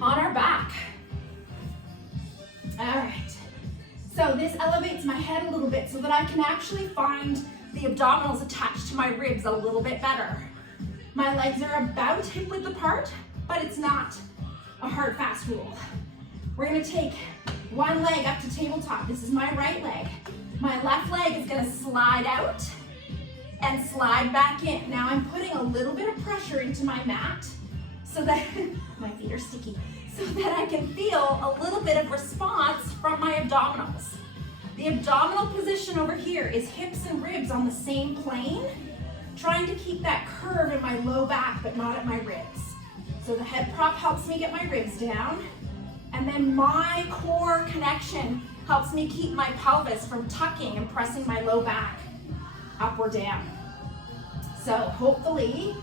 on our back. All right, so this elevates my head a little bit so that I can actually find the abdominals attached to my ribs a little bit better. My legs are about hip width apart, but it's not a hard, fast rule. We're gonna take one leg up to tabletop. This is my right leg. My left leg is gonna slide out and slide back in. Now I'm putting a little bit of pressure into my mat so that, my feet are sticky, so that I can feel a little bit of response from my abdominals. The abdominal position over here is hips and ribs on the same plane, trying to keep that curve in my low back, but not at my ribs. So the head prop helps me get my ribs down, and then my core connection helps me keep my pelvis from tucking and pressing my low back up or down. So hopefully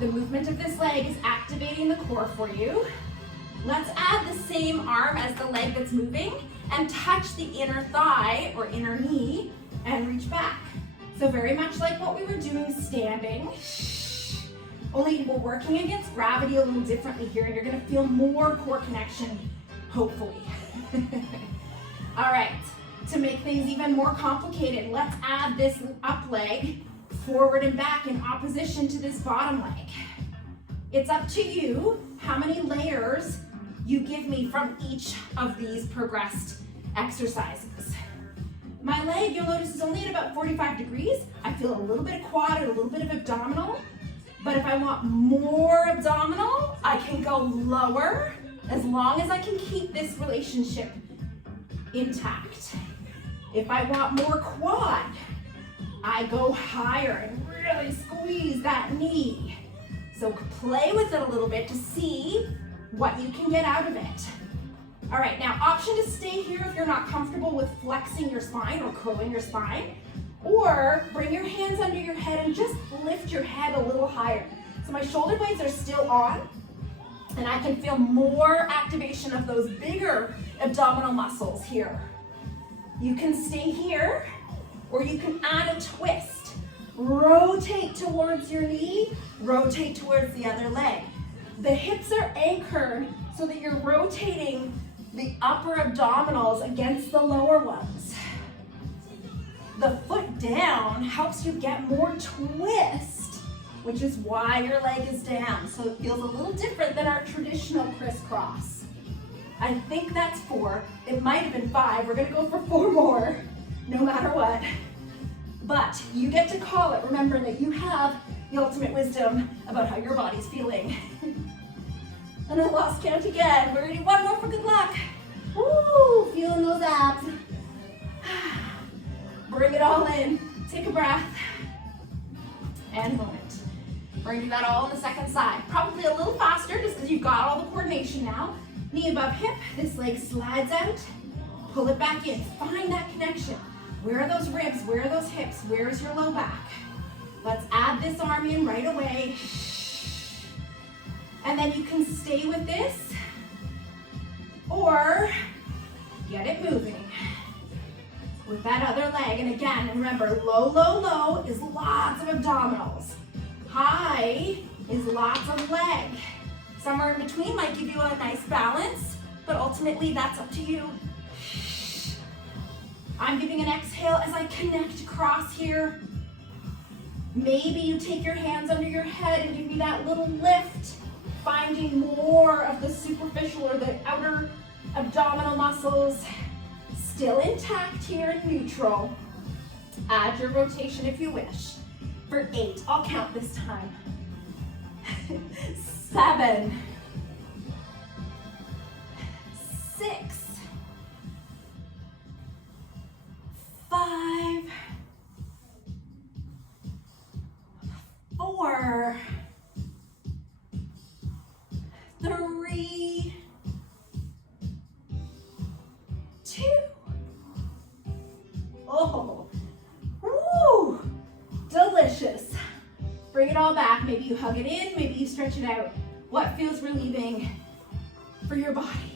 the movement of this leg is activating the core for you. Let's add the same arm as the leg that's moving and touch the inner thigh or inner knee and reach back. So very much like what we were doing standing, only we're working against gravity a little differently here, and you're gonna feel more core connection, hopefully. All right, to make things even more complicated, let's add this up leg forward and back in opposition to this bottom leg. It's up to you how many layers you give me from each of these progressed exercises. My leg, you'll notice, is only at about 45 degrees. I feel a little bit of quad and a little bit of abdominal, but if I want more abdominal, I can go lower as long as I can keep this relationship intact. If I want more quad, I go higher and really squeeze that knee. So play with it a little bit to see what you can get out of it. All right, now option to stay here if you're not comfortable with flexing your spine or curling your spine, or bring your hands under your head and just lift your head a little higher. So my shoulder blades are still on, and I can feel more activation of those bigger abdominal muscles here. You can stay here, or you can add a twist. Rotate towards your knee, rotate towards the other leg. The hips are anchored so that you're rotating the upper abdominals against the lower ones. The foot down helps you get more twist, which is why your leg is down. So it feels a little different than our traditional crisscross. I think that's 4. It might have been 5. We're gonna go for 4 more, no matter what. But you get to call it. Remember that you have the ultimate wisdom about how your body's feeling. And I lost count again. We're gonna do 1 more for good luck. Woo, feeling those abs. Bring it all in. Take a breath. And a moment. We're gonna do that all on the second side. Probably a little faster just because you've got all the coordination now. Knee above hip, this leg slides out. Pull it back in, find that connection. Where are those ribs? Where are those hips? Where is your low back? Let's add this arm in right away. And then you can stay with this or get it moving with that other leg. And again, remember, low, low, low is lots of abdominals. High is lots of leg. Somewhere in between might give you a nice balance, but ultimately that's up to you. I'm giving an exhale as I connect across here. Maybe you take your hands under your head and give me that little lift, finding more of the superficial or the outer abdominal muscles. Still intact here in neutral. Add your rotation if you wish. For 8, I'll count this time. 7, 6, 5, 4, 3, 2. Oh, woo, delicious. Bring it all back. Maybe you hug it in, maybe you stretch it out. What feels relieving for your body?